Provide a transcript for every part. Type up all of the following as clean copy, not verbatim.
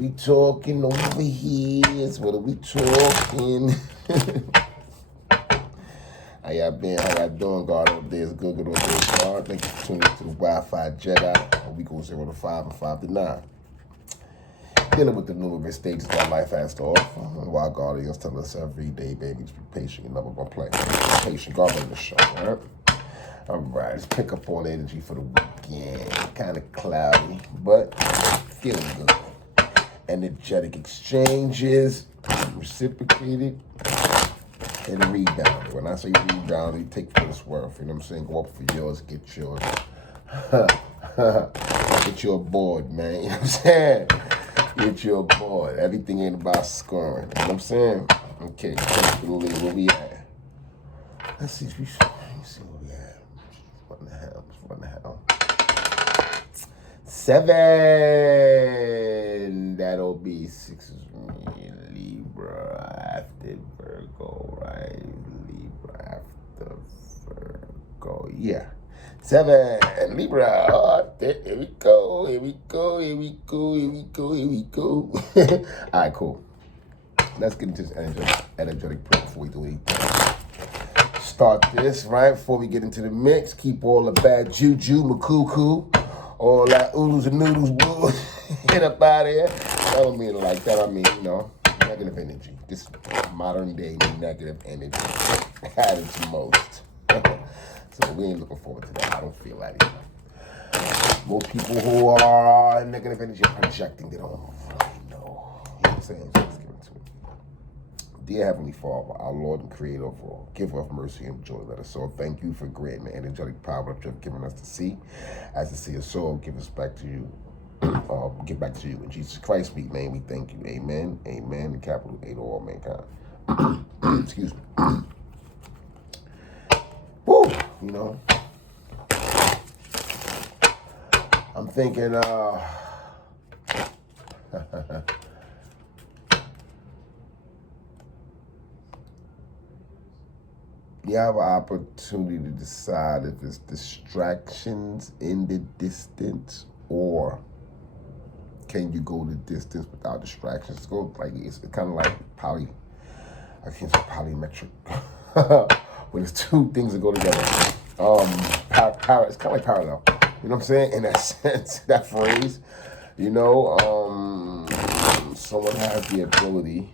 we talking over here? What are we talking? How y'all been? How y'all doing? God all day is good all day is hard. Thank you for tuning into the Wi-Fi Jedi. We go 0 to 5 and 5 to 9. Dealing with the numerous stages that life has to offer. And while Guardians tell us every day, baby, just be patient. You're never gonna play. Be patient. God made the show, all right? All right, let's pick up on energy for the weekend. Kind of cloudy, but feeling good. Energetic exchanges, reciprocated, and rebounded. When I say rebound, you take for this worth. You know what I'm saying? Go up for yours, get yours. Get your board, man. You know what I'm saying? Get your board. Everything ain't about scoring. You know what I'm saying? Okay, where we at? Let's see where we at. What in the hell? 7. That'll be 6 is me. Libra after Virgo, right? Libra after Virgo. Yeah. 7. Libra. Oh, here we go. All right, cool. Let's get into this energetic prayer before we do anything. Start this, right? Before we get into the mix, keep all the bad juju, makuku, all that oodles and noodles, boo, get up out of here. I don't mean it like that. I mean, negative energy. This modern day negative energy at its most. So we ain't looking forward to that. I don't feel that either. Most people who are negative energy are projecting. They don't really know. You know what I'm saying? So let's get into it. Dear Heavenly Father, our Lord and Creator of all, giver of mercy and joy, let us all thank you for granting the energetic power that you have given us to see. As to see a soul, give us back to you. Give back to you. In Jesus Christ's name, we thank you. Amen. Amen. In capital A to all mankind. Excuse me. Woo! I'm thinking, you have an opportunity to decide if it's distractions in the distance or can you go the distance without distractions? It's kind of like polymmetric. When it's two things that go together. It's kind of like parallel. You know what I'm saying? In that sense, that phrase, someone has the ability,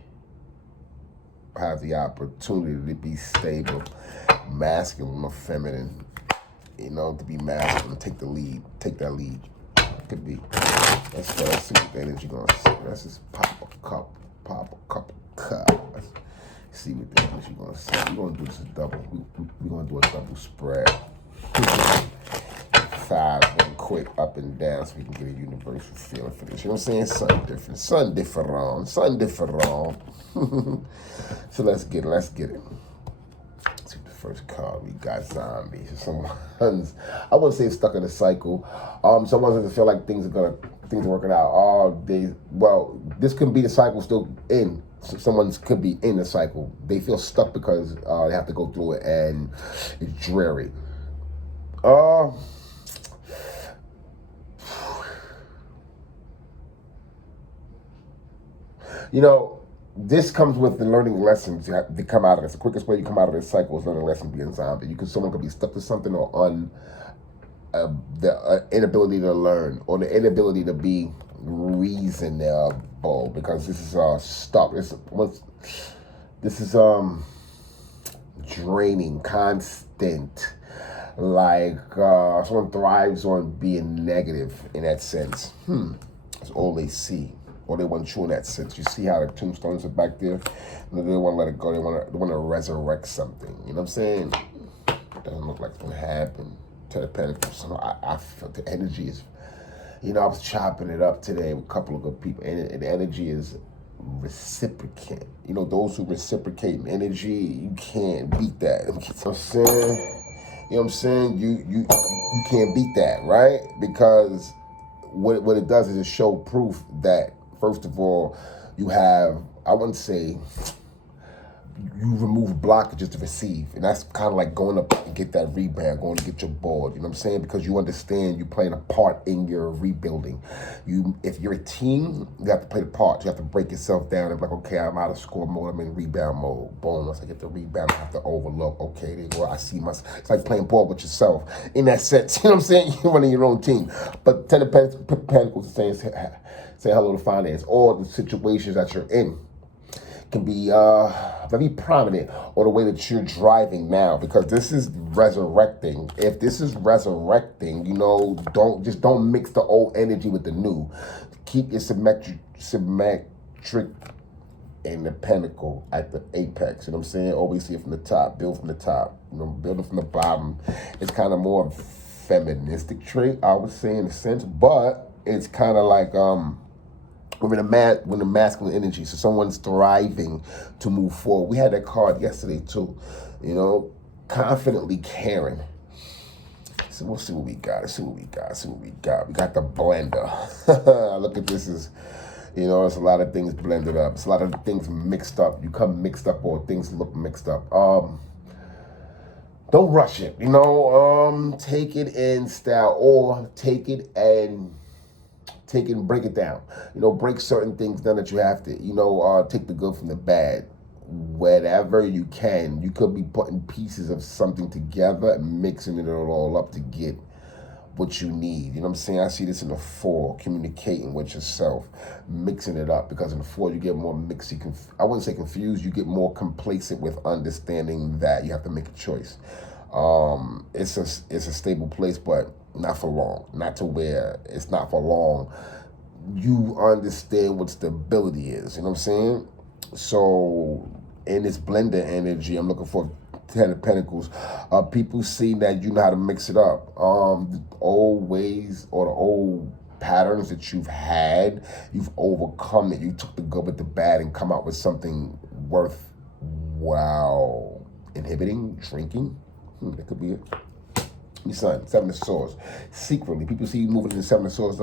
have the opportunity to be stable, masculine or feminine, to be masculine, take that lead. Could be. Let's see what the energy gonna say. Let's just pop a cup of cup. Let's see what the energy gonna say. We're gonna do this double. We're gonna do a double spread. 5, one quick up and down so we can get a universal feeling for this. You know what I'm saying? Something different. Something different. So let's get it. Let's see the first card we got. Zombies. Someone's, I wouldn't say stuck in a cycle. Someone doesn't feel like things are working out. Well, this could be the cycle still in. Someone could be in the cycle. They feel stuck because they have to go through it and it's dreary. This comes with the learning lessons to come out of this. The quickest way you come out of this cycle is learning a lesson being zombie. Someone could be stuck to something or on the inability to learn or the inability to be reasonable because this is stuck. This is draining, constant. Like someone thrives on being negative in that sense. That's all they see. Or they want you in that sense. You see how the tombstones are back there? They don't want to let it go. They want to resurrect something. You know what I'm saying? It doesn't look like it's going to happen. To the panic. I feel the energy is, I was chopping it up today with a couple of good people. And the energy is reciprocate. Those who reciprocate in energy, you can't beat that. You know what I'm saying? You know what I'm saying? You can't beat that, right? Because what it does is it show proof that, first of all, you have, I wouldn't say you remove blockages to receive. And that's kind of like going up and get that rebound, going to get your board. You know what I'm saying? Because you understand you're playing a part in your rebuilding. If you're a team, you have to play the part. You have to break yourself down and be like, okay, I'm out of score mode, I'm in rebound mode. Boom, once I get the rebound, I have to overlook. Okay, there you go. I see it's like playing ball with yourself. In that sense, you know what I'm saying? You're running your own team. But Ten of Pentacles is saying, say hello to finance. Or the situations that you're in can be very prominent, or the way that you're driving now, because this is resurrecting. If this is resurrecting, you know, don't mix the old energy with the new. Keep your symmetric in the pinnacle at the apex. You know what I'm saying? Always see it from the top, build from the top. You know, building from the bottom. It's kind of more feministic trait, I would say, in a sense, but it's kind of like when the masculine energy, so someone's thriving to move forward. We had that card yesterday too, you know, confidently caring. So we'll see what we got. Let's see what we got. We got the blender. Look at this as, you know, it's a lot of things blended up. It's a lot of things mixed up. You come mixed up, or things look mixed up. Don't rush it, you know. Take it in style, or take it and break it down. You know, break certain things down that you have to. You know, take the good from the bad. Whatever you can. You could be putting pieces of something together and mixing it all up to get what you need. You know what I'm saying? I see this in the 4, communicating with yourself, mixing it up, because in the 4 you get more mixy. I wouldn't say confused. You get more complacent with understanding that you have to make a choice. It's a stable place, but not for long. Not to where it's not for long. You understand what stability is. You know what I'm saying? So in this blender energy, I'm looking for 10 of Pentacles. People see that you know how to mix it up. The old ways or the old patterns that you've had, you've overcome it. You took the good with the bad and come out with something worthwhile. Inhibiting, drinking. That could be it. Your son, 7 of Swords. Secretly, people see you moving in the 7 of Swords,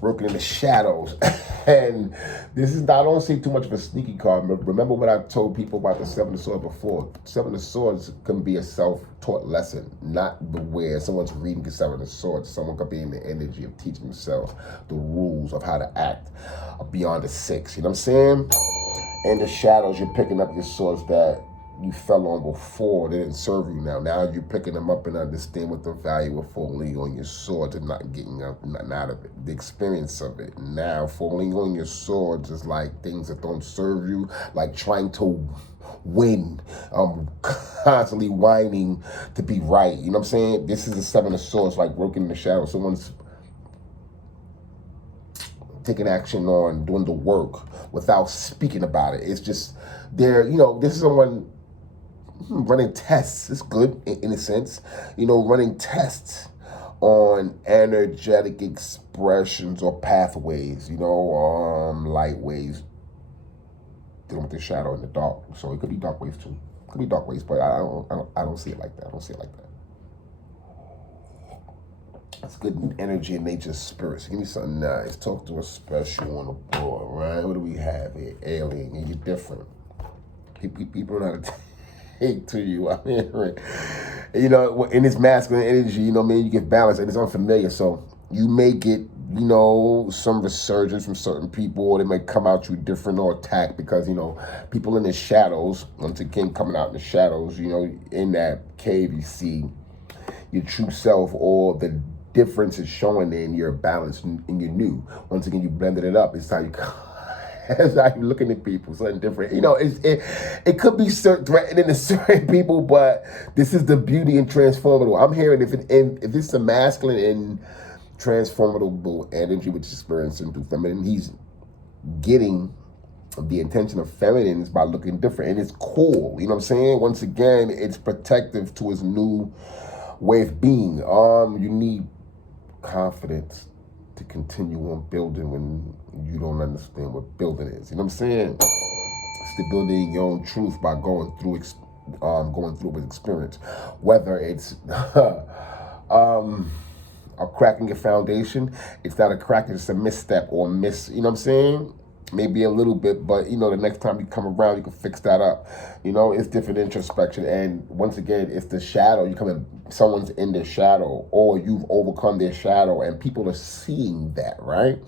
working in the shadows. And this is, I don't see too much of a sneaky card. Remember what I told people about the 7 of Swords before. 7 of Swords can be a self-taught lesson, not where someone's reading the 7 of Swords. Someone could be in the energy of teaching themselves the rules of how to act beyond the 6. You know what I'm saying? In the shadows, you're picking up your swords that you fell on before. They didn't serve you now. Now you're picking them up and understand what the value of falling on your swords and not getting nothing out of it. The experience of it. Now falling on your swords is like things that don't serve you, like trying to win, constantly whining to be right. You know what I'm saying? This is a 7 of Swords, like working in the shadows. Someone's taking action on doing the work without speaking about it. It's just there, you know, this is someone running tests. It's good in a sense, you know, running tests on energetic expressions or pathways, you know, light ways, dealing with the shadow and the dark. So it could be dark ways too. It could be dark ways, but I don't see it like that. I don't see it like that. It's good energy in nature's spirit. So give me something nice. Talk to a special on the board, right? What do we have here? Alien. You're different. People know how to take to you. I mean, you know, in this masculine energy, you know what I mean? You get balance and it's unfamiliar. So you may get, you know, some resurgence from certain people, or they may come out you different or attack because, you know, people in the shadows, once again, coming out in the shadows, you know, in that cave, you see your true self, or the difference is showing in your balance and your new. Once again, you blended it up. It's how you it's how you looking at people, something different. You know, it could be threatening to certain people, but this is the beauty and transformative. I'm hearing if it's a masculine and transformable energy, which is experiencing through feminine, he's getting the intention of feminine is by looking different, and it's cool. You know what I'm saying? Once again, it's protective to his new way of being. You need confidence to continue on building when you don't understand what building is. You know what I'm saying? Stability in your own truth by going through it with experience. Whether it's a crack in your foundation, it's not a crack, it's a misstep or you know what I'm saying? Maybe a little bit, but, you know, the next time you come around, you can fix that up. You know, it's different introspection. And once again, it's the shadow. You come in, someone's in their shadow, or you've overcome their shadow, and people are seeing that, right?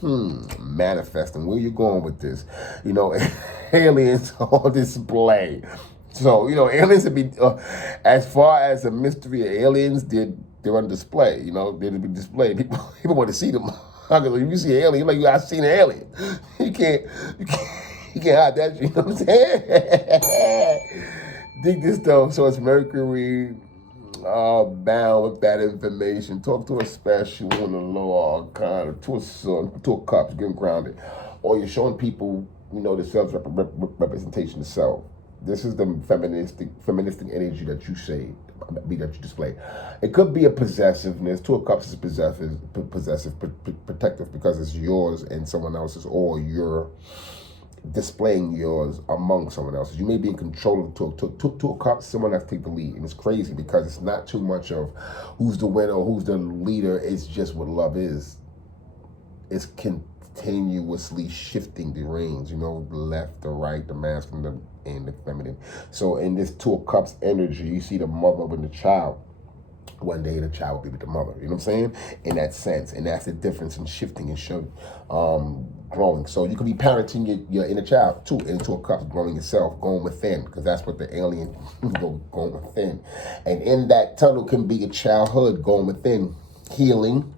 Manifesting. Where you going with this? You know, aliens on display. So, you know, aliens would be, as far as the mystery of aliens, they're on display. You know, they're to be displayed. People want to see them. If you see an alien, you're like, I've seen an alien. You can't hide that. You know what I'm saying? Dig this though. So it's Mercury bound with that information. Talk to a special on the low arcana, to a sun, to a cups, getting grounded. Or you're showing people, you know, the self-representation of self. This is the feministic energy that you say, that you display. It could be a possessiveness. Two of Cups is possessive, protective because it's yours and someone else's, or you're displaying yours among someone else's. You may be in control of two of Cups. Someone has to take the lead, and it's crazy because it's not too much of who's the winner or who's the leader. It's just what love is. It's continuously shifting the reins, you know, the left, the right, the masculine, and the feminine. So in this Two of Cups energy, you see the mother with the child. One day the child will be with the mother. You know what I'm saying? In that sense. And that's the difference in shifting and growing. So you can be parenting your inner child too, in Two of Cups, growing yourself, going within, because that's what the alien going within. And in that tunnel can be your childhood going within, healing.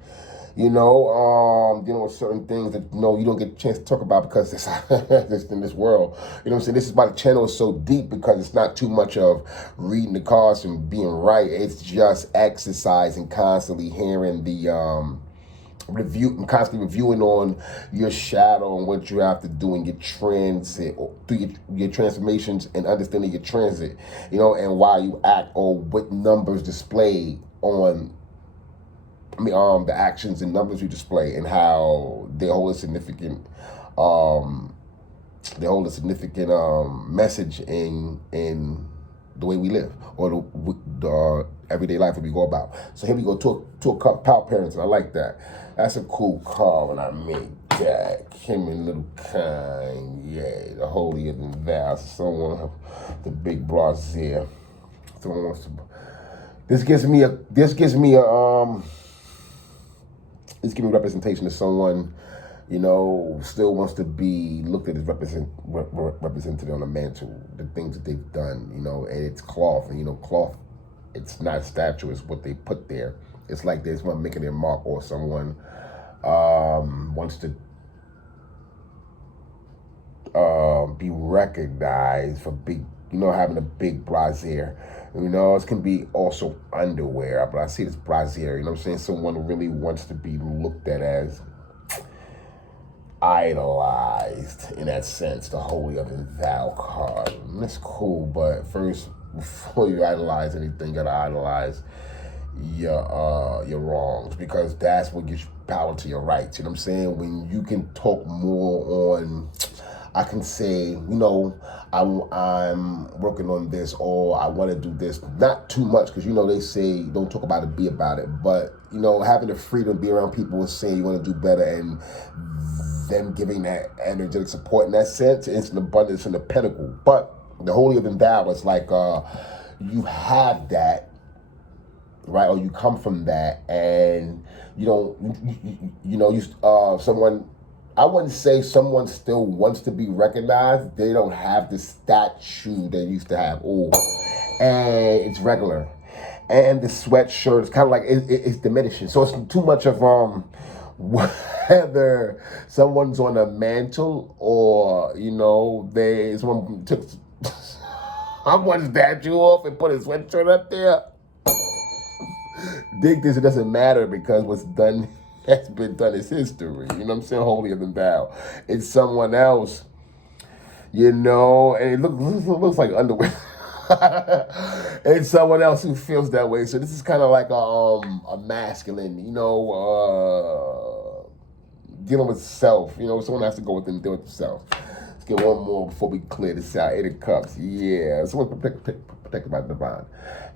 You know, dealing with certain things that, you know, you don't get a chance to talk about because it's in this world. You know what I'm saying? This is why the channel is so deep, because it's not too much of reading the cards and being right. It's just exercising, constantly hearing the constantly reviewing on your shadow and what you have to do in your transit, or through your transformations, and understanding your transit, you know, and why you act, or what numbers displayed on the actions and numbers you display, and how they hold a significant message in the way we live, or the everyday life that we go about. So here we go, to a cup, power parents, and I like that. That's a cool card when I made that. Came in little kind, yeah, the holier than thou. Someone, the big brazier. Someone wants to. This gives me representation of someone, you know, still wants to be looked at as represented on a mantle, the things that they've done, you know, and it's cloth, and, you know, cloth, it's not a statue, it's what they put there. It's like there's one making their mark, or someone wants to be recognized for big, you know, having a big brassiere. You know, it can be also underwear, but I see this brassiere, you know what I'm saying? Someone really wants to be looked at as idolized in that sense, the holier than thou card. And that's cool, but first, before you idolize anything, you gotta idolize your wrongs, because that's what gives you power to your rights. You know what I'm saying? When you can talk more on, I can say, you know, I'm working on this, or I want to do this. Not too much, because, you know, they say don't talk about it, be about it. But, you know, having the freedom to be around people and saying you want to do better, and them giving that energetic support in that sense, it's an abundance in the pinnacle. But the holier than thou is like you have that, right? Or you come from that, and you don't, someone. I wouldn't say someone still wants to be recognized. They don't have the statue they used to have. Oh, and it's regular. And the sweatshirt is kind of like, it's diminishing. So it's too much of whether someone's on a mantle, or, you know, someone took someone's statue off and put a sweatshirt up there. Dig this, it doesn't matter, because what's done has been done, is history. You know what I'm saying? Holier than thou. It's someone else, you know, and it looks like underwear. It's someone else who feels that way. So this is kind of like a masculine, you know, dealing with self. You know, someone has to go within and deal with self. Let's get one more before we clear this out. 8 of Cups. Yeah, someone's protected by the divine.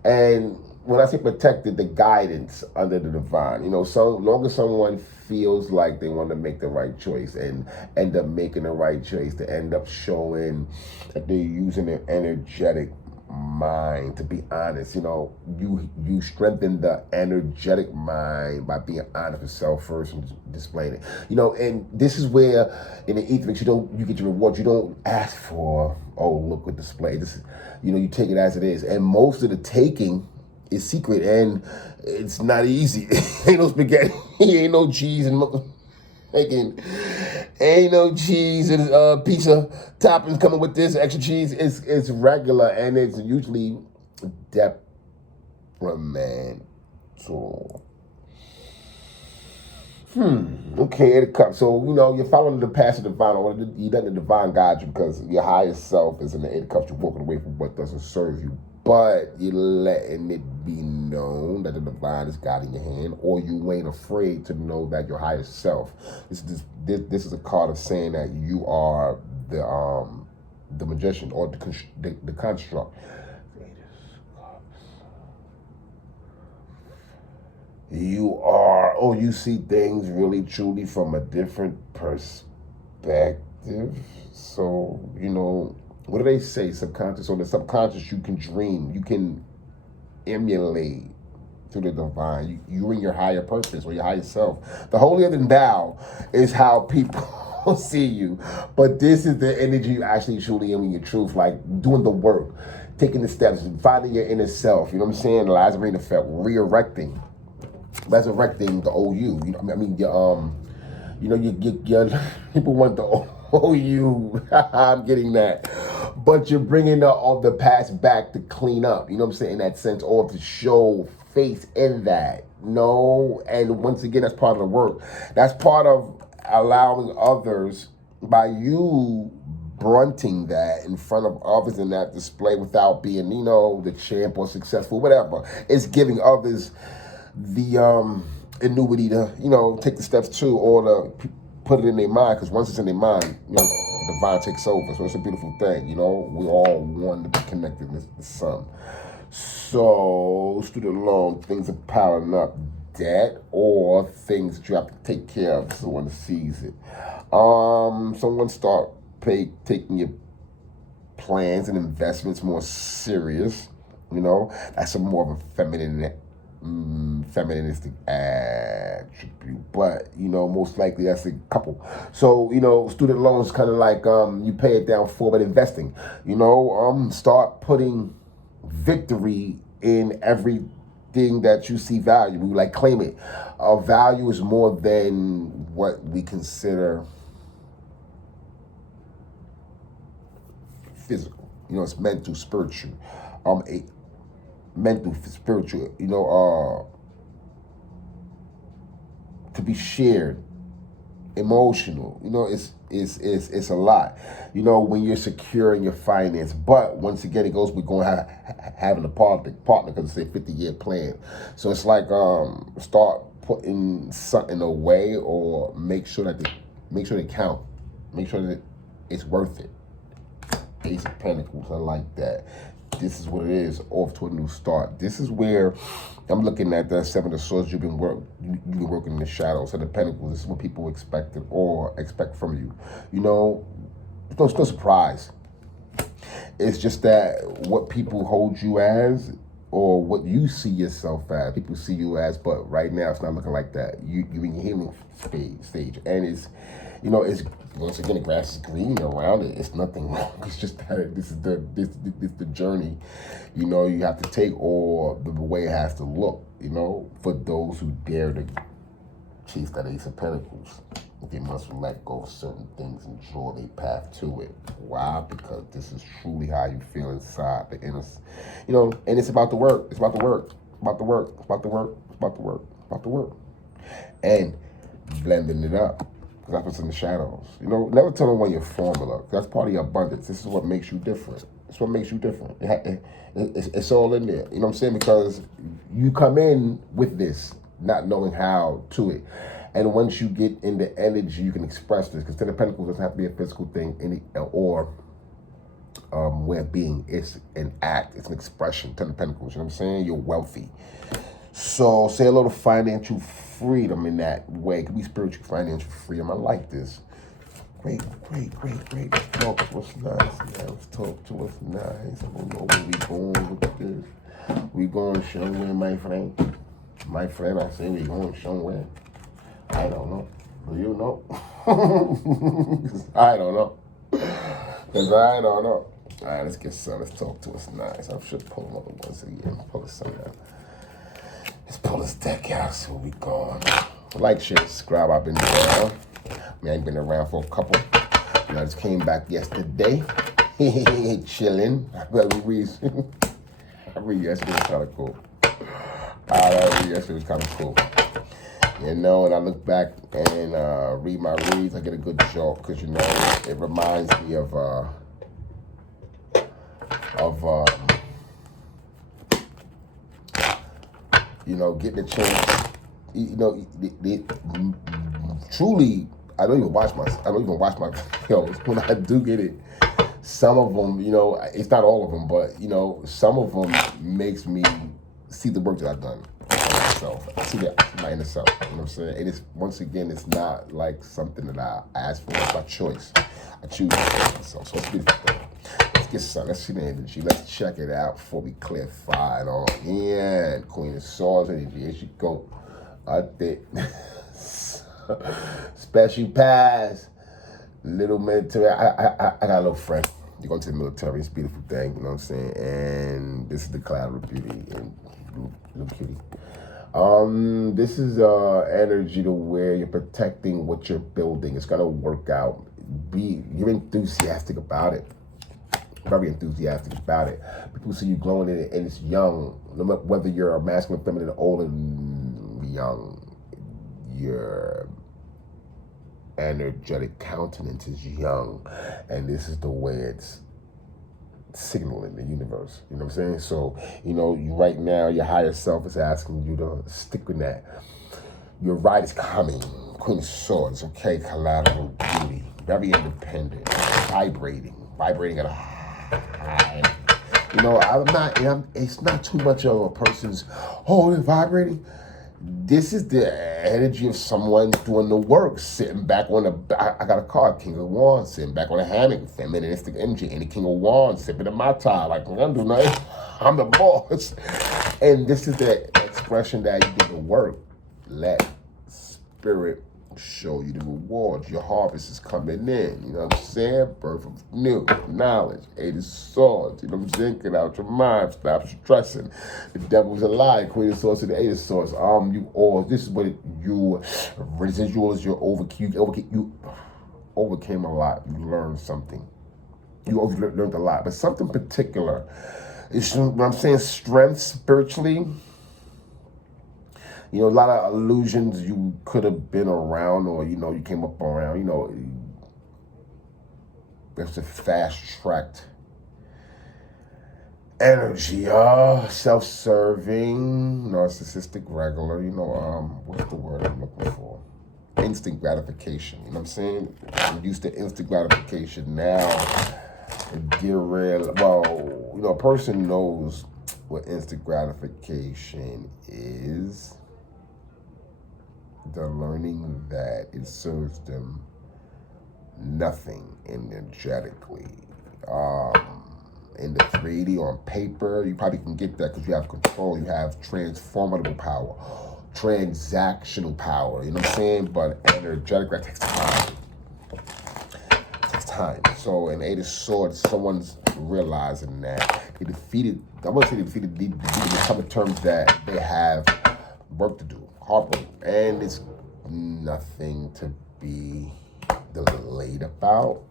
And when I say protected, the guidance under the divine. You know, so long as someone feels like they want to make the right choice and end up making the right choice, to end up showing that they're using their energetic mind. To be honest, you know, you strengthen the energetic mind by being honest with self first and displaying it. You know, and this is where in the etherics you get your reward. You don't ask for, oh, look what display. This is, you know, you take it as it is, and most of the taking is secret, and it's not easy. Ain't no spaghetti, ain't no cheese, and making ain't no cheese and pizza toppings coming with this extra cheese. It's regular, and it's usually detrimental. Okay, it comes. So, you know, you're following the path of the divine, or you let the divine guide you, because your higher self is in the Eight of Cups. You're walking away from what doesn't serve you, but you're letting it be known that the divine is guiding your hand, or you ain't afraid to know that your higher self. This is a card of saying that you are the magician, or the construct. You are, oh, you see things really truly from a different perspective. So, you know, what do they say? Subconscious. On the subconscious, you can dream, you can emulate through the divine. You in your higher purpose, or your higher self. The holier than thou is how people see you. But this is the energy you actually truly in your truth, like doing the work, taking the steps, finding your inner self. You know what I'm saying? The Lazarine effect, resurrecting the old you. You know, I mean, you know, your people want the old you. I'm getting that, but you're bringing all the past back to clean up. You know what I'm saying? In that sense, or to show face in that. No, and once again, that's part of the work. That's part of allowing others, by you brunting that in front of others in that display without being, you know, the champ or successful, whatever. It's giving others the annuity to, you know, take the steps too, or to put it in their mind, because once it's in their mind, you know, divine takes over. So it's a beautiful thing, you know. We all want to be connected with the sun. So student loan, things are piling up, debt or things that you have to take care of. Someone sees it. Someone start taking your plans and investments more serious. You know, that's a more of a feministic attribute, but you know, most likely that's a couple. So, you know, student loans kind of like you pay it down for, but investing, you know, start putting victory in everything that you see value. We like claim it. Our value is more than what we consider physical. You know, it's mental, spiritual. Mental, spiritual, you know, to be shared, emotional, you know, it's a lot, you know, when you're secure in your finance. But once again, it goes with having a partner, because it's a 50-year plan. So it's like start putting something away, or make sure they count, make sure that it's worth it. Ace of Pentacles, I like that. This is what it is, off to a new start. This is where I'm looking at the Seven of Swords. You've been working in the shadows. Seven of Pentacles, this is what people expected or expect from you. You know, it's no surprise. It's just that what people hold you as, or what you see yourself as, people see you as, but right now it's not looking like that. You're in your healing stage, and it's, you know, it's, once again, the grass is green around it. It's nothing wrong. It's just that this is the journey, you know, you have to take, or the way it has to look, you know, for those who dare to chase that Ace of Pentacles. They must let go of certain things and draw their path to it. Why? Because this is truly how you feel inside the inner, you know, and it's about the work. It's about the work. It's about the work. It's about the work. It's about the work. It's about the work. And blending it up. That's what's in the shadows. You know, never tell them your formula. That's part of your abundance. This is what makes you different. It's what makes you different. It's all in there. You know what I'm saying? Because you come in with this, not knowing how to it. And once you get in the energy, you can express this. Because Ten of Pentacles doesn't have to be a physical thing, or way of being. It's an act. It's an expression. Ten of Pentacles. You know what I'm saying? You're wealthy. So say a little financial freedom in that way. It could be spiritual financial freedom. I like this. Great. Let's talk to what's nice. Let's talk to what's nice. I don't know where we going with this. We going somewhere, my friend. My friend, I say we going somewhere. I don't know. Do you know? I don't know. Because I don't know. All right, let's get some. Let's talk to what's nice. I should pull another once again. Pull us some out. Let's pull this deck out so we going. Like, share, subscribe. I've been down. I ain't been around for a couple. I just came back yesterday. Chilling. I read reason. I read yesterday was kind of cool. Yesterday was kind of cool. You know, and I look back and read my reads. I get a good joke because, you know, it reminds me of you know, getting a chance. You know, truly, I don't even watch my videos. When I do get it, some of them, you know, it's not all of them, but, you know, some of them makes me see the work that I've done on myself. I see that my inner self, you know what I'm saying? And it's, once again, it's not like something that I ask for. It's my choice. I choose myself. So it's beautiful. Let's get some. Let's see the energy. Let's check it out before we clear fire on. Yeah, Queen of Swords energy. Here she go. I think. Special pass. Little military. I got a little friend. You go to the military. It's a beautiful thing. You know what I'm saying? And this is the cloud of beauty and little cutie. This is energy to where you're protecting what you're building. It's gonna work out. You're enthusiastic about it. Very enthusiastic about it. People see you glowing in it, and it's young. No matter whether you're a masculine, feminine, old, and young, your energetic countenance is young, and this is the way it's signaling the universe. You know what I'm saying? So, you know, right now, your higher self is asking you to stick with that. Your ride is coming. Queen of Swords, okay? Collateral beauty. Very independent. Vibrating at a high. You know, it's not too much of a person's, oh, they're vibrating. This is the energy of someone doing the work, sitting back on I got a card, King of Wands, sitting back on a hammock, feministic energy, and the King of Wands, sipping a Mai Tai, like, I don't do nothing, I'm the boss. And this is the expression that you do the work. Let spirit show you the rewards. Your harvest is coming in. You know what I'm saying? Birth of new knowledge. Eight of Swords. You know what I'm saying? Get out your mind. Stop stressing. The devil's a lie. Queen of Swords to the Eight of Swords. This is what you residuals. You overcame a lot. You learned something. You learned a lot, but something particular. It's what I'm saying. Strength spiritually. You know, a lot of illusions you could have been around, or, you know, you came up around, you know, there's a fast-tracked energy, self-serving, narcissistic, regular, you know, what's the word I'm looking for? Instant gratification, you know what I'm saying? I'm used to instant gratification now. Well, you know, a person knows what instant gratification is. They're learning that it serves them nothing energetically. In the 3D on paper, you probably can get that because you have control. You have transformable power, transactional power. You know what I'm saying? But energetic, that takes time. It takes time. So in Eight of Swords, someone's realizing that they defeated. I wouldn't say they defeated. They come to terms that they have work to do. Hard, and it's nothing to be delayed about.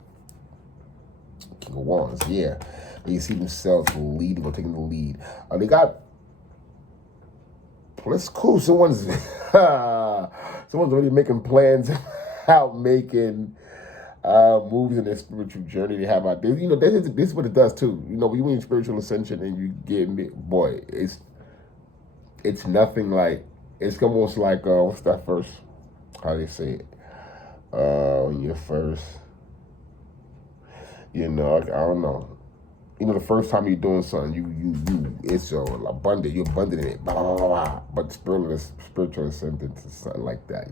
King of Wands, yeah. You see themselves leading or taking the lead. They got. It's cool. Someone's already making plans out making moves in their spiritual journey. They have ideas. You know, this is what it does too. You know, when you're in spiritual ascension and you get it, boy, it's nothing like. It's almost like, what's that first, how do you say it? When you're first, you know, I don't know. the first time you're doing something, it's abundant. You're abundant in it. Blah, blah, blah, blah. But spiritual ascendance is something like that.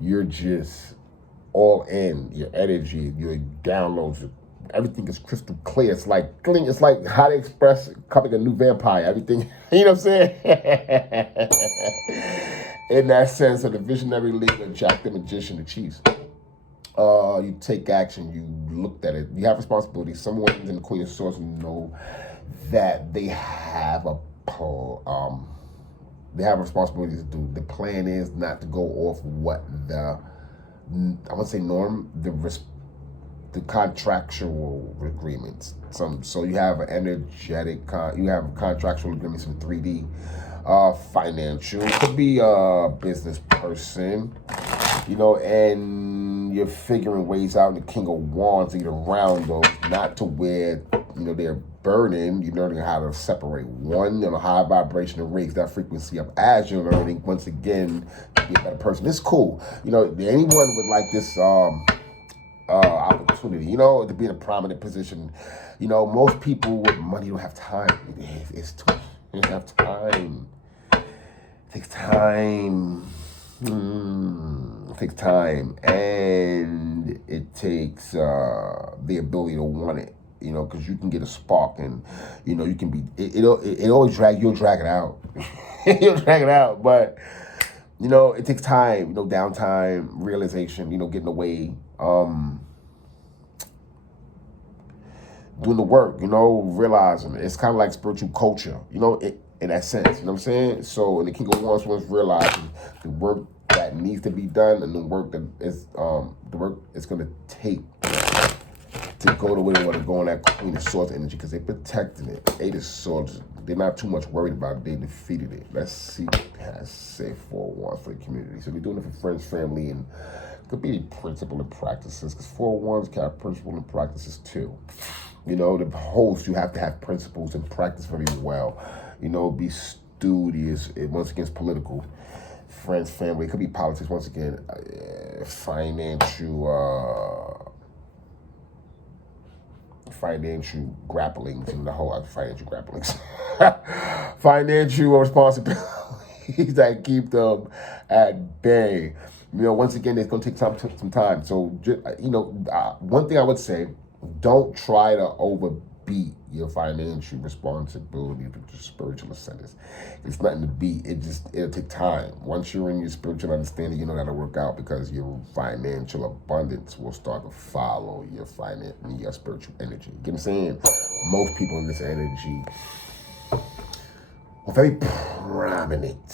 You're just all in. Your energy, your downloads, everything is crystal clear. It's like how they express becoming a new vampire. Everything, you know what I'm saying? In that sense of the visionary leader, Jack the Magician, the Chiefs. You take action, you looked at it, you have responsibility. Someone in the Queen of Swords know that they have responsibilities to do. The plan is not to go off what I would say norm, the contractual agreements. So you have an energetic, you have contractual agreements in 3D, financial, could be a business person, and you're figuring ways out in the King of Wands to get around those, not to where, they're burning. You're learning how to separate one, high vibration and raise that frequency up as you're learning, once again, to be a better person. It's cool. Anyone would like this opportunity, to be in a prominent position. Most people with money don't have time. It's too much. You don't have time. It takes time. It takes time, and it takes the ability to want it. Because you can get a spark, and you can be. It always you'll drag it out. You'll drag it out, but it takes time. Downtime, realization. Getting away. Doing the work. Realizing it's kind of like spiritual culture. In that sense, you know what I'm saying? So in the King of Wands, one's realizing the work that needs to be done, and the work that is going to take to go the way they want to go in that Queen of Swords energy, because they're protecting it. Eight of Swords, they're not too much worried about it. They defeated it. Let's see what it has to say for Wands for the community. So we're doing it for friends, family, and could be principle and practices, because 4 of Wands can have principle and practices too. The host, you have to have principles and practice very well. Be studious. Once again, it's political. Friends, family. It could be politics. Once again, financial grapplings, and the whole financial grapplings. Financial responsibilities that keep them at bay. Once again, it's going to take some time. So, one thing I would say, don't try to overbeat your financial responsibility with your spiritual ascendance. It's nothing to beat. It'll take time. Once you're in your spiritual understanding, that'll work out, because your financial abundance will start to follow your spiritual energy. You get what I'm saying? Most people in this energy are very prominent.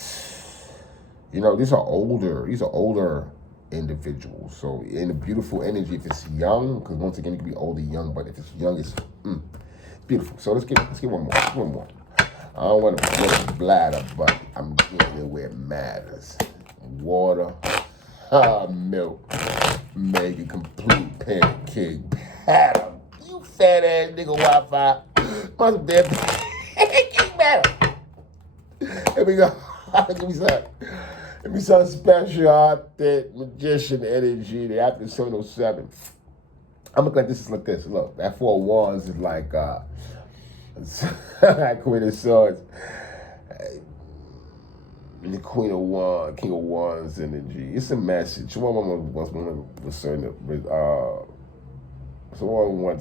These are older individuals. So in a beautiful energy, if it's young, because once again, it can be old or young, but if it's young, it's beautiful. So let's get one more. I don't want to bladder, but I'm getting it where it matters. Water, milk, make a complete pancake batter. You fat ass nigga Wi-Fi. Must be pancake batter. Here we go. Give me some special authentic magician energy. They after 707. I'm looking at this is like this. Look, that 4 of Wands is like Queen of Swords. The Queen of Wands, King of Wands energy. It's a message. Someone wants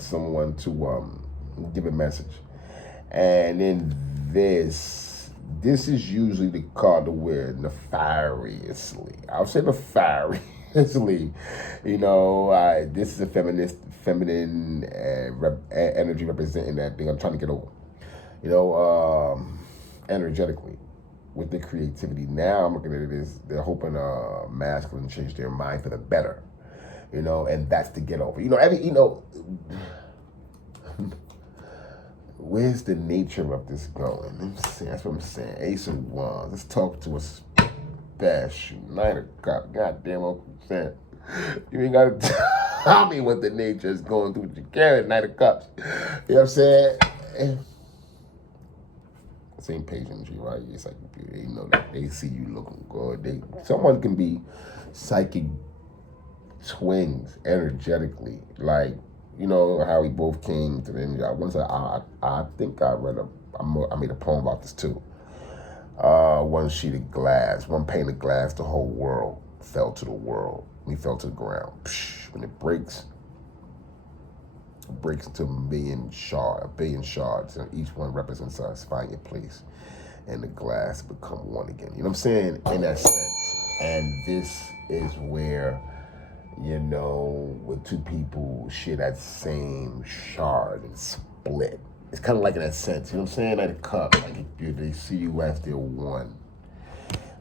someone to give a message. And in this is usually the card to wear nefariously. I'll say nefariously. This is a feminine energy representing that thing I'm trying to get over. Energetically, with the creativity. Now I'm looking at it as they're hoping masculine change their mind for the better. And that's to get over. Where's the nature of this going? That's what I'm saying. Ace of Wands. Let's talk to a special Knight of Cups. Goddamn, Uncle Sam. You ain't got to tell me what the nature is going through with your carrot, Knight of Cups. You know what I'm saying? Same page energy, right? It's like they know that they see you looking good. Someone can be psychic twins energetically. Like, You know how we both came to the end. Once I think I made a poem about this too. One sheet of glass, one pane of glass, the whole world fell to the world. We fell to the ground. Psh, when it breaks into a billion shards, and each one represents us. Find your place, and the glass become one again. You know what I'm saying? In that sense, and this is where, you know, when two people share that same shard and split. It's kind of like in that sense, you know what I'm saying? Like a cup, like they see you as they're one.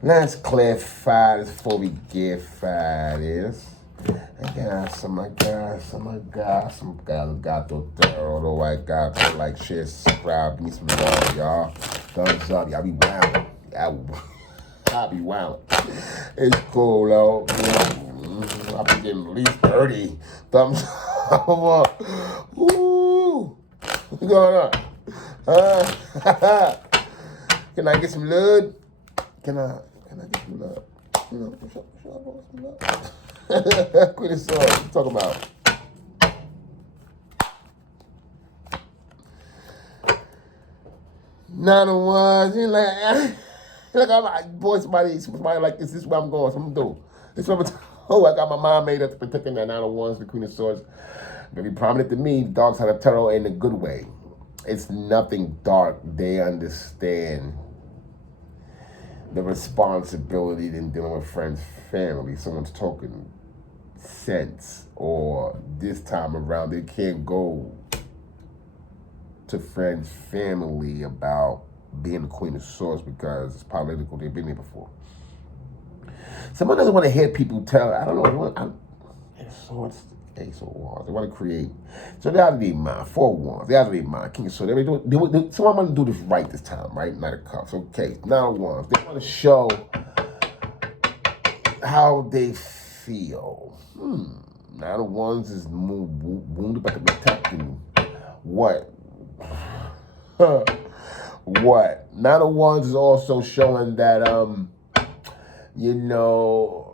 Let's clarify this before we get this. I got some guys got the thorough, although I got to like, share, subscribe, give me some love, y'all. Thumbs up, y'all be wildin'. I'll be wildin'. It's cool, though. I'll be getting at least 30 thumbs up. Ooh. What's going on? Can I get some love? Can I get some love? You know, some love. Queen of Swords, what you talking about? Nine of Wands, you're like I'm like, boy, somebody like this is where I'm going, so I'm gonna do. This is what I'm gonna do. Oh, I got my mind made up to protecting that Nine of Wands, the Queen of Swords. Very prominent to me, dark side of tarot in a good way. It's nothing dark. They understand the responsibility in dealing with friends, family. Someone's talking sense, or this time around, they can't go to friends, family about being the Queen of Swords because it's political. They've been there before. Someone doesn't want to hear people tell. I don't know. Swords. Ace of Wands. They want to create. So they have to be mine. Four of Wands. They have to be mine. King of Swords. Someone want to do this right this time, right? Knight of Cups. Okay. Nine of Wands. They want to show how they feel. Nine of Wands is wounded by the protecting. What? What? Nine of Wands is also showing that, you know,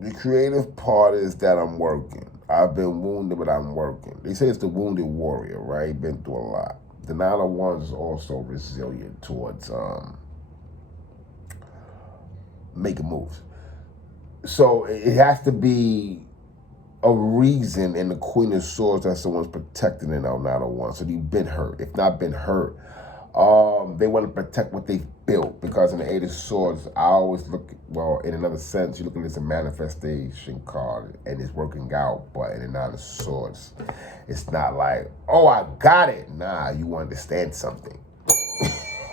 the creative part is that I'm working. I've been wounded, but I'm working. They say it's the wounded warrior, right? Been through a lot. The Nine of Wands is also resilient towards making moves. So it has to be a reason in the Queen of Swords that someone's protecting in our Nine of Wands. So you've been hurt. If not been hurt, they want to protect what they've built, because in the Eight of Swords, I always look, well, in another sense, you're looking at this a manifestation card and it's working out, but in the Nine of Swords, it's not like, oh, I got it. Nah, you understand something.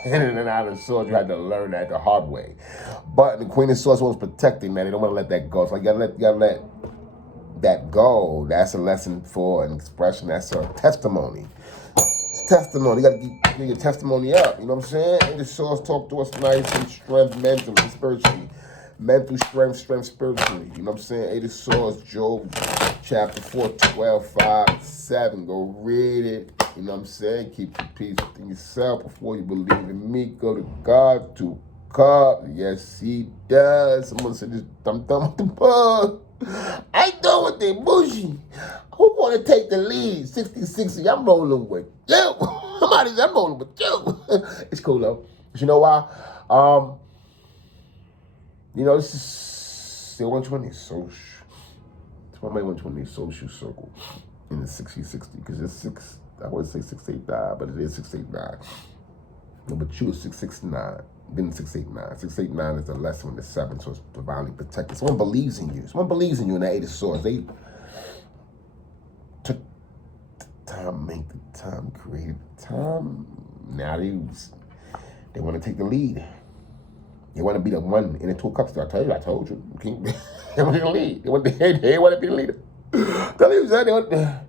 And in the Nine of Swords, you had to learn that the hard way. But the Queen of Swords was protecting, man. They don't want to let that go. So you gotta let that go. That's a lesson for an expression. That's a testimony. Testimony. You got to get your testimony up. You know what I'm saying? And the Swords talk to us nice and strength mentally, spiritually. Mental strength spiritually. You know what I'm saying? Eight of Swords, Job, chapter 4, 12, 5, 7. Go read it. You know what I'm saying? Keep the peace within yourself before you believe in me. Go to God, to God. Yes, he does. Someone said this dumb with the bug. I ain't done with the bougie. Who want to take the lead? 60-60, I'm rolling with you. I'm rolling with you. It's cool, though. But you know why? You know, this is still 120 social. It's my 120 social circle in the 60-60, because it's 6, I wouldn't say 689, but it is 689. No, but you is 669. Been 689. 689 is the lesson with the 7, so it's divinely protected. Someone believes in you. Someone believes in you in the Eight of Swords. They took the time, make the time, create the time. Now they want to take the lead. They want to be the one in the Two of Cups. I told you. They want to be the lead. They want to be the leader. Tell you that they want to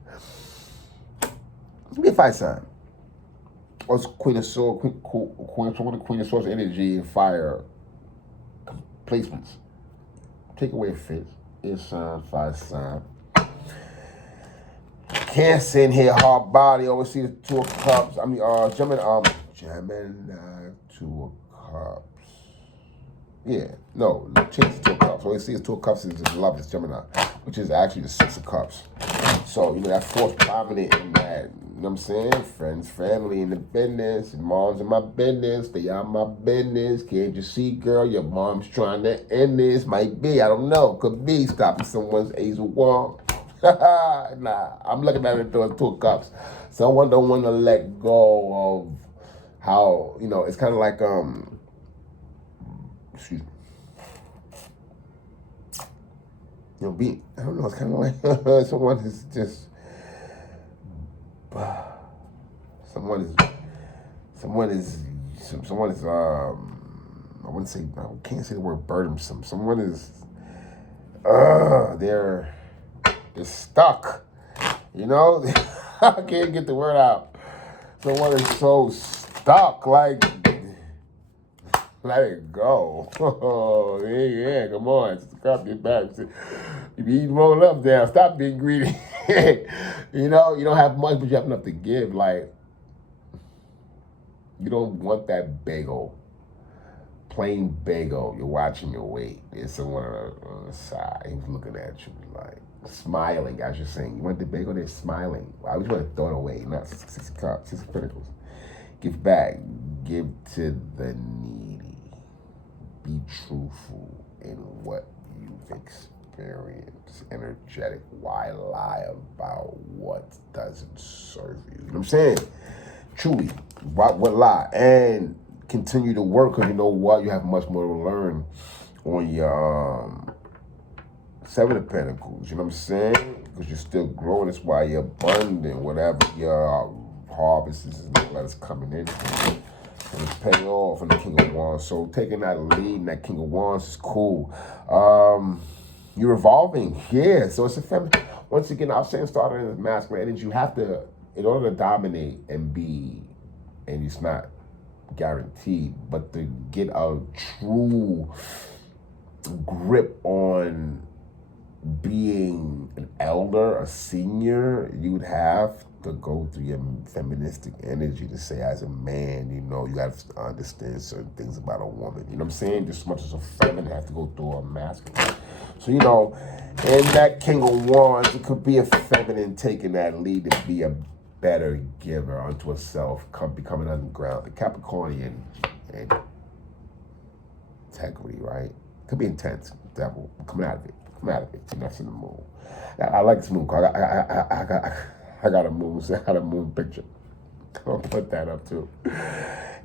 be a fire sign. Or Queen of Swords, Queen of Swords energy and fire placements. Take away fifth. Air sign, fire sign. Cancer in here, hard body. Always see the Two of Cups. Gemini, Two of Cups. Yeah, no, change to 2 of Cups. All you see is 2 of Cups is love, is Gemini, which is actually the 6 of Cups. So, that force prominent in that, you know what I'm saying? Friends, family in the business, and mom's in my business, they are my business. Can't you see, girl, your mom's trying to end this. Might be, I don't know, could be stopping someone's ace of wand. Nah, I'm looking at it through 2 of Cups. Someone don't want to let go of how, it's kind of like, excuse me. I don't know, it's kind of like someone is just, someone is, I wouldn't say, I can't say the word burdensome. Someone is, they're stuck, I can't get the word out. Someone is so stuck, like, let it go. Oh, yeah, come on. Stop your back. You be eating more love down. Stop being greedy. You don't have much, but you have enough to give. Like, you don't want that bagel. Plain bagel. You're watching your weight. There's someone on the side. He's looking at you like, smiling, as you're saying. You want the bagel? They're smiling. Why would you want to throw it away? Not 6 of Cups, 6 of Pentacles. Give back. Give to the needy. Be truthful in what you've experienced. Energetic. Why lie about what doesn't serve you? You know what I'm saying? Truly. What lie? And continue to work, because you know what? You have much more to learn on your 7 of Pentacles. You know what I'm saying? Because you're still growing. That's why you're abundant. Whatever your harvest is, that's coming in. And it's paying off on the King of Wands. So taking that lead in that King of Wands is cool. You're evolving. Yeah. So it's a feminine. Once again, I was saying starting as masculine energy, you have to, in order to dominate and be, and it's not guaranteed, but to get a true grip on being an elder, a senior, you would have to go through your feministic energy to say, as a man, you have to understand certain things about a woman. You know what I'm saying? Just as much as a feminine has to go through a masculine. So, in that King of Wands, it could be a feminine taking that lead to be a better giver unto herself, becoming underground. The Capricornian and integrity, right? Could be intense, devil. Coming out of it. That's in the moon. I like this moon card. I got a moon picture. I'll put that up too.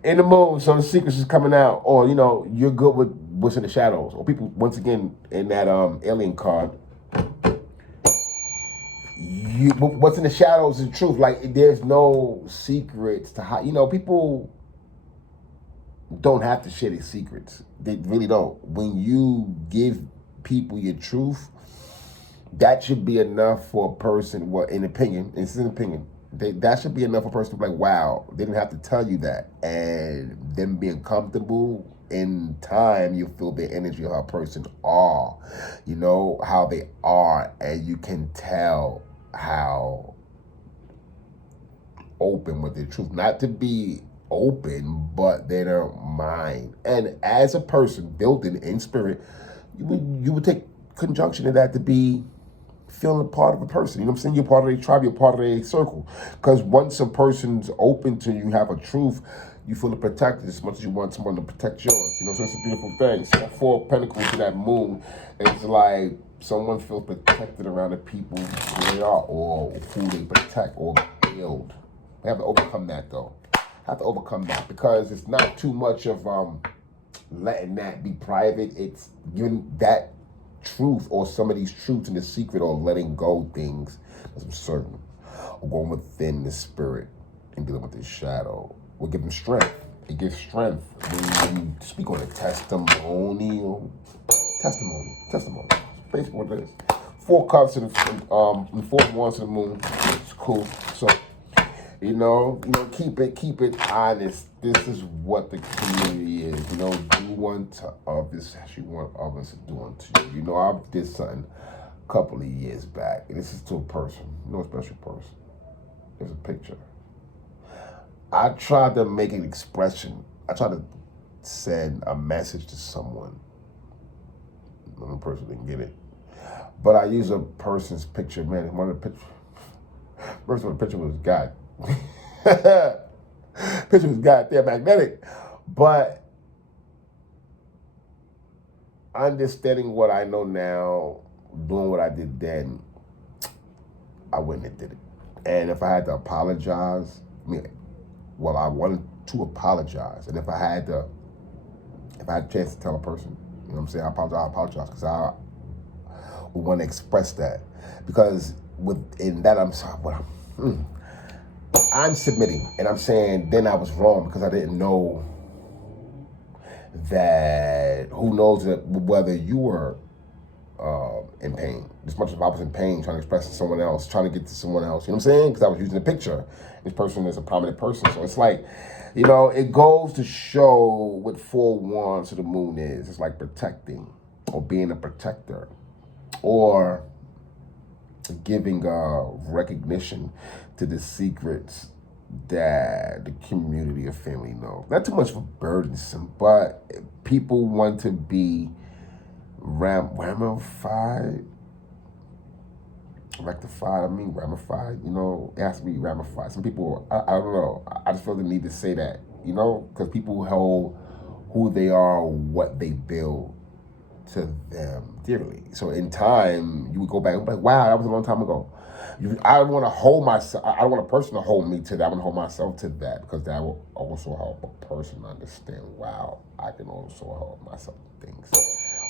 In the moon, so the secrets is coming out. Or, you're good with what's in the shadows. Or people, once again, in that alien card, what's in the shadows is the truth. Like, there's no secrets to hide. People don't have to share their secrets. They really don't. When you give people your truth, that should be enough for a person, in opinion, this is an opinion, that should be enough for a person to be like, wow, they didn't have to tell you that. And them being comfortable, in time, you feel the energy of how a person are, how they are, and you can tell how open with their truth. Not to be open, but they don't mind. And as a person built in spirit, you would take conjunction of that to be feeling a part of a person. You know what I'm saying? You're part of a tribe, you're part of a circle. Because once a person's open to you, have a truth, you feel protected as much as you want someone to protect yours. So it's a beautiful thing. So that 4 of Pentacles to that moon, it's like someone feels protected around the people who they are, or who they protect or build. They have to overcome that, though. Because it's not too much of letting that be private. It's giving that truth, or some of these truths in the secret, or letting go things as I'm certain, or going within the spirit and dealing with the shadow will give them strength. It gives strength when you speak on a testimony. Basically what it is. 4 cups and 4 wands to the moon. It's cool. So keep it honest. This is what the community is. Do unto others as you want others to do unto you. I did something a couple of years back, and this is to a person, no special person. There's a picture. I tried to make an expression. I tried to send a message to someone. The person didn't get it. But I use a person's picture. Man, one of the pictures, first one, the picture was God. Picture was goddamn magnetic. But understanding what I know now, doing what I did then, I wouldn't have did it. And if I had to apologize, I wanted to apologize. And if I had a chance to tell a person, you know what I'm saying, I apologize because I would want to express that. Because within that, I'm submitting. And I'm saying then I was wrong because I didn't know that, who knows whether you were in pain. As much as I was in pain, trying to express to someone else, trying to get to someone else. You know what I'm saying? Because I was using a picture. This person is a prominent person. So it's like, it goes to show what 4 wands of the moon is. It's like protecting or being a protector or giving recognition to the secrets that the community or family know. Not too much for burdensome, but people want to be ramified. It has to be ramified. Some people, I don't know, I just feel the need to say that, because people hold who they are, what they build to them dearly. So in time, you would go back and be like, wow, that was a long time ago. I want to hold myself, I don't want a person to hold me to that. I want to hold myself to that, because that will also help a person understand, wow, I can also hold myself to things.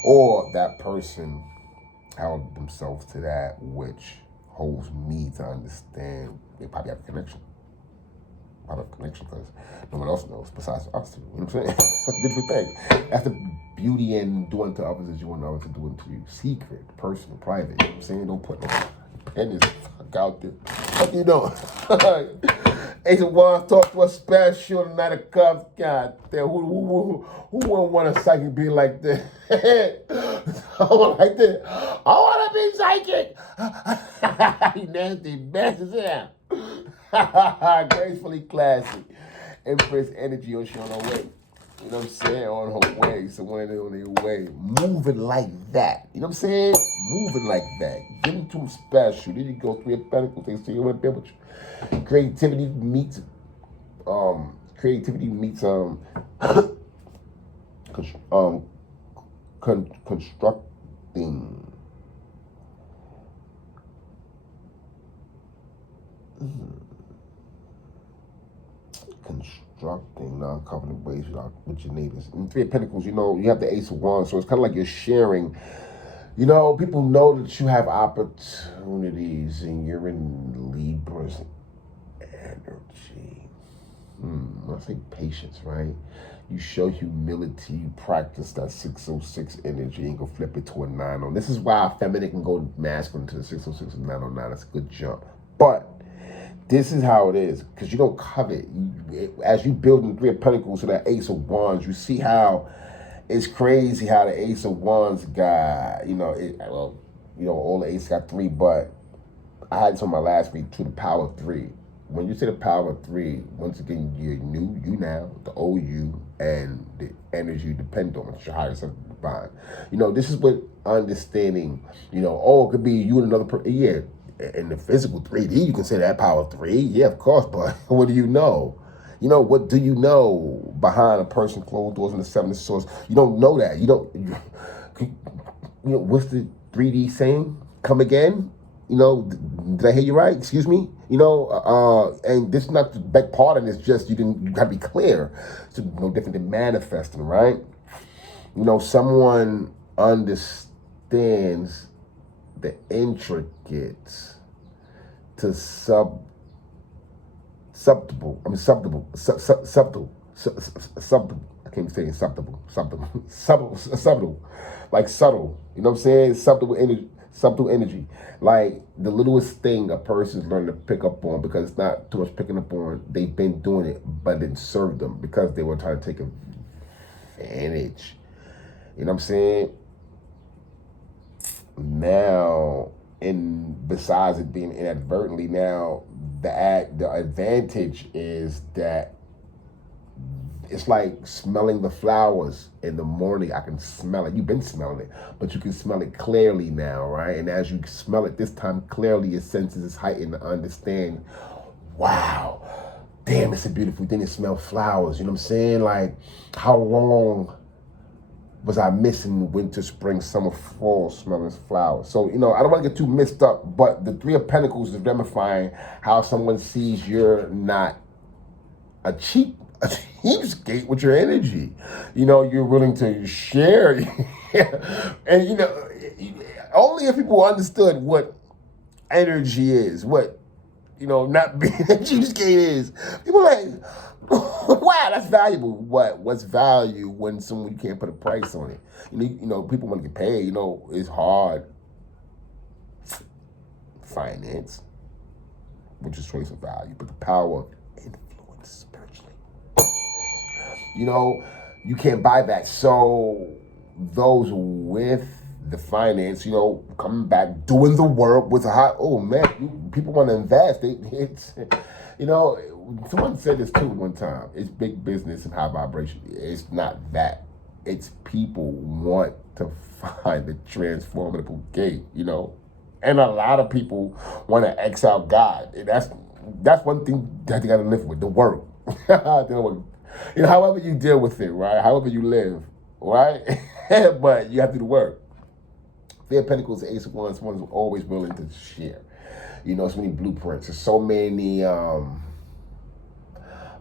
Or that person held themselves to that, which holds me to understand they probably have a connection. Because no one else knows besides us two. You know what I'm saying? That's a beautiful thing. That's the beauty in doing to others as you want others to do unto you. Secret, personal, private. You know what I'm saying? Don't put no pen fuck out there. What you doing? Ace of Wands talk to us special Knight of Cups. God damn, who wouldn't want a psychic be like this? I want like this. I want to be psychic. You nasty bastard. Yeah. Gracefully classy. Empress energy on her way. You know what I'm saying? On her way. Someone on their way. Moving like that. You know what I'm saying? Moving like that. Getting too special. There you go. 3 of Pentacles. They see you in the creativity meets constructing. Constructing non-covenant ways with your neighbors. In 3 of Pentacles, you have the Ace of Wands, so it's kind of like you're sharing. People know that you have opportunities and you're in Libra's energy. I say patience, right? You show humility, you practice that 606 energy and go flip it to a 909. This is why feminine can go masculine to the 606 and 909. That's a good jump. But this is how it is, because you don't covet. As you build in 3 of Pentacles to that Ace of Wands, you see how it's crazy how the Ace of Wands got, all the Aces got 3, but I had this on my last read to the power of 3. When you say the power of 3, once again, you're new, you now, the old you, and the energy you depend on, which is your higher self divine. This is what understanding, it could be you and another person. Yeah, in the physical 3D, you can say that power of 3. Yeah, of course, but what do you know? What do you know behind a person, closed doors, and the 7 of Swords? You don't know that. What's the 3D saying? Come again? Did I hear you right? Excuse me? And this is not the back part, and it's just you gotta be clear. It's no different than manifesting, right? Someone understands the intricates to subtle. I can't say subtle, like subtle. You know what I'm saying? Subtle energy, like the littlest thing a person's learning to pick up on, because it's not too much picking up on. They've been doing it, but it didn't serve them because they were trying to take advantage. You know what I'm saying? Now, and besides it being inadvertently, now the advantage is that it's like smelling the flowers in the morning. I can smell it. You've been smelling it, but you can smell it clearly now, right? And as you smell it this time clearly, your senses is heightened to understand, wow, damn, it's a beautiful thing to smell flowers. You know what I'm saying? Like, how long was I missing winter, spring, summer, fall smelling flowers? So, you know, I don't want to get too mixed up, but the Three of Pentacles is demifying how someone sees you're not a cheapskate with your energy. You know, you're willing to share. And, you know, only if people understood what energy is, what, you know, not being a cheapskate is. People are like, wow, that's valuable. What's value when someone you can't put a price on it? You know, people want to get paid. You know, it's hard. Finance, which is choice of value, but the power of influence spiritually. You know, you can't buy that. So those with the finance, you know, coming back, doing the work with a hot, oh man, people want to invest. It's, you know, someone said this too one time. It's big business and high vibration. It's not that. It's people want to find the transformable gate, you know. And a lot of people want to X out God. And that's one thing that you got to live with, the work. You know, however you deal with it, right? However you live, right? But you have to do the work. Three of Pentacles, Ace of Wands, someone's always willing to share. You know, so many blueprints. There's so many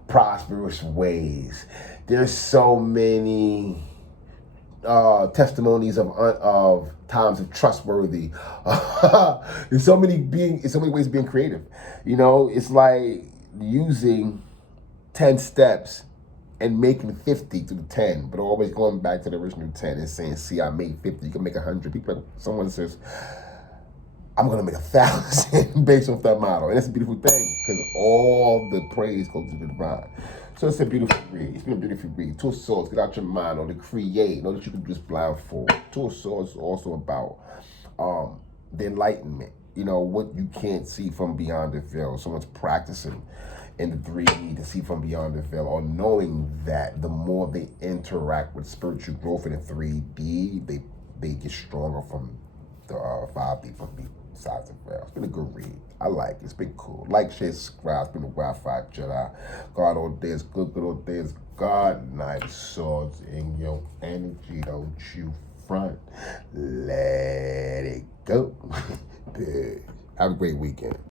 prosperous ways. There's so many testimonies of times of trustworthy. There's so many ways of being creative. You know, it's like using 10 steps and making 50 to the 10, but always going back to the original 10 and saying, see, I made 50, you can make 100. People, someone says, I'm gonna make 1,000 based off that model. And it's a beautiful thing, because all the praise goes to the divine. So it's a beautiful read. It's been a beautiful read. Two of Swords, get out your mind, or to create, know that you can just blindfold. Two of Swords is also about the enlightenment. You know, what you can't see from beyond the veil. Someone's practicing in the 3D to see from beyond the veil, or knowing that the more they interact with spiritual growth in the 3D, they get stronger from the 5D, from the sides of the veil. It's been a good read. I like it. It's been cool. Like, share, subscribe. It's been a Wi-Fi Jedi. God all day is good. Good all day is God. Night swords in your energy. Don't you front. Let it go. Have a great weekend.